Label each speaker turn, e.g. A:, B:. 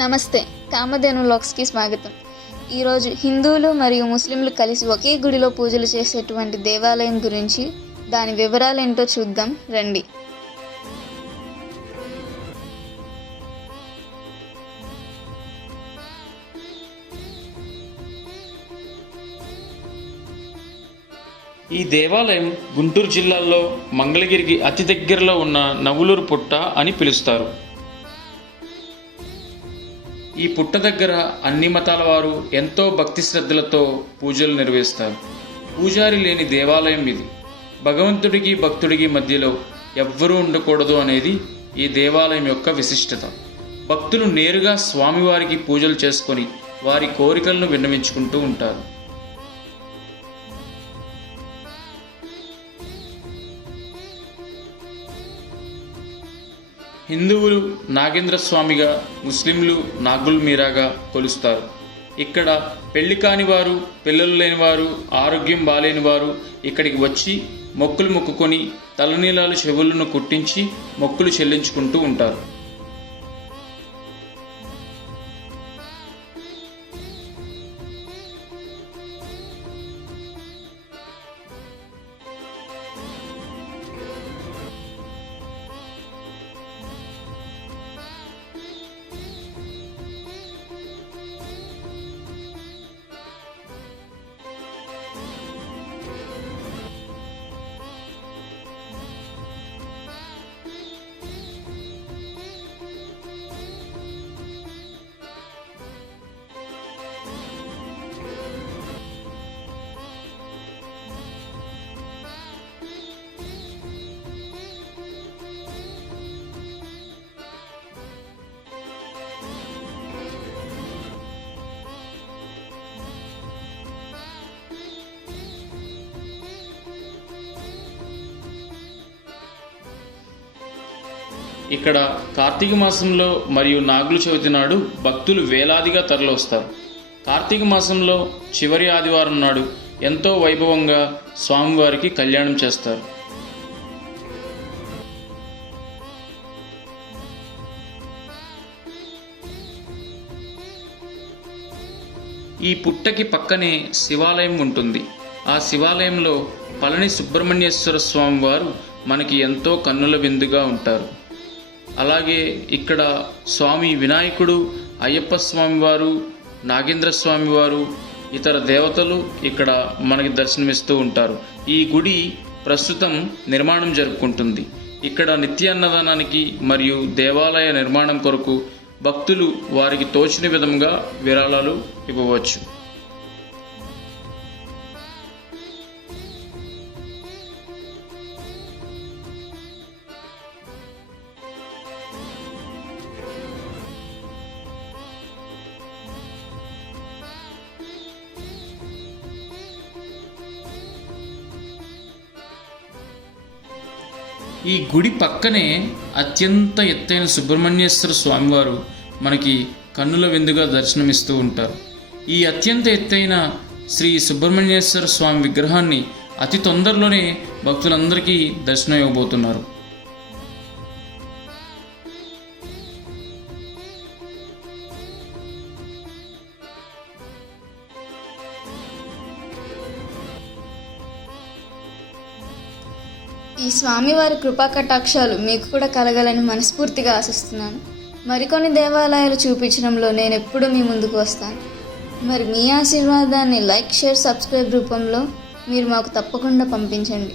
A: నమస్తే కామధేను లాక్స్కి స్వాగతం. ఈరోజు హిందువులు మరియు ముస్లింలు కలిసి ఒకే గుడిలో పూజలు చేసేటువంటి దేవాలయం గురించి దాని వివరాలు ఏంటో చూద్దాం రండి.
B: ఈ దేవాలయం గుంటూరు జిల్లాలో మంగళగిరికి అతి దగ్గరలో ఉన్న నవులూరు పుట్ట అని పిలుస్తారు. ఈ పుట్ట దగ్గర అన్ని మతాల వారు ఎంతో భక్తి శ్రద్ధలతో పూజలు నిర్వహిస్తారు. పూజారి లేని దేవాలయం ఇది. భగవంతుడికి భక్తుడికి మధ్యలో ఎవ్వరూ ఉండకూడదు అనేది ఈ దేవాలయం యొక్క విశిష్టత. భక్తులు నేరుగా స్వామివారికి పూజలు చేసుకొని వారి కోరికలను విన్నవించుకుంటూ ఉంటారు. హిందువులు నాగేంద్ర స్వామిగా ముస్లింలు నాగుల్ మీరాగా కొలుస్తారు. ఇక్కడ పెళ్ళి కాని వారు పిల్లలు లేని వారు ఆరోగ్యం బాలేని వారు ఇక్కడికి వచ్చి మొక్కులు మొక్కుకొని తలనీలాలు చెవులను కుట్టించి మొక్కులు చెల్లించుకుంటూ ఉంటారు. ఇక్కడ కార్తీక మాసంలో మరియు నాగుల చవితి నాడు భక్తులు వేలాదిగా తరలివస్తారు కార్తీక మాసంలో చివరి ఆదివారం నాడు ఎంతో వైభవంగా స్వామివారికి కళ్యాణం చేస్తారు. ఈ పుట్టకి పక్కనే శివాలయం ఉంటుంది. ఆ శివాలయంలో పళని సుబ్రహ్మణ్యేశ్వర స్వామి వారు మనకి ఎంతో కన్నుల విందుగా ఉంటారు. అలాగే ఇక్కడ స్వామి వినాయకుడు అయ్యప్ప స్వామి వారు నాగేంద్ర స్వామి వారు ఇతర దేవతలు ఇక్కడ మనకి దర్శనమిస్తూ ఉంటారు. ఈ గుడి ప్రస్తుతం నిర్మాణం జరుపుకుంటుంది. ఇక్కడ నిత్య అన్నదానానికి మరియు దేవాలయ నిర్మాణం కొరకు భక్తులు వారికి తోచిన విధంగా విరాళాలు ఇవ్వవచ్చు. ఈ గుడి పక్కనే అత్యంత ఎత్తైన సుబ్రహ్మణ్యేశ్వర స్వామివారు మనకి కన్నుల విందుగా దర్శనమిస్తూ ఉంటారు. ఈ అత్యంత ఎత్తైన శ్రీ సుబ్రహ్మణ్యేశ్వర స్వామి విగ్రహాన్ని అతి తొందరలోనే భక్తులందరికీ దర్శనం ఇవ్వబోతున్నారు
A: ఈ స్వామివారి కృపా కటాక్షాలు మీకు కూడా కలగాలని మనస్ఫూర్తిగా ఆశిస్తున్నాను. మరికొన్ని దేవాలయాలు చూపించడంలో నేను ఎప్పుడూ మీ ముందుకు వస్తాను. మరి మీ ఆశీర్వాదాన్ని లైక్ షేర్ సబ్స్క్రైబ్ రూపంలో మీరు మాకు తప్పకుండా పంపించండి.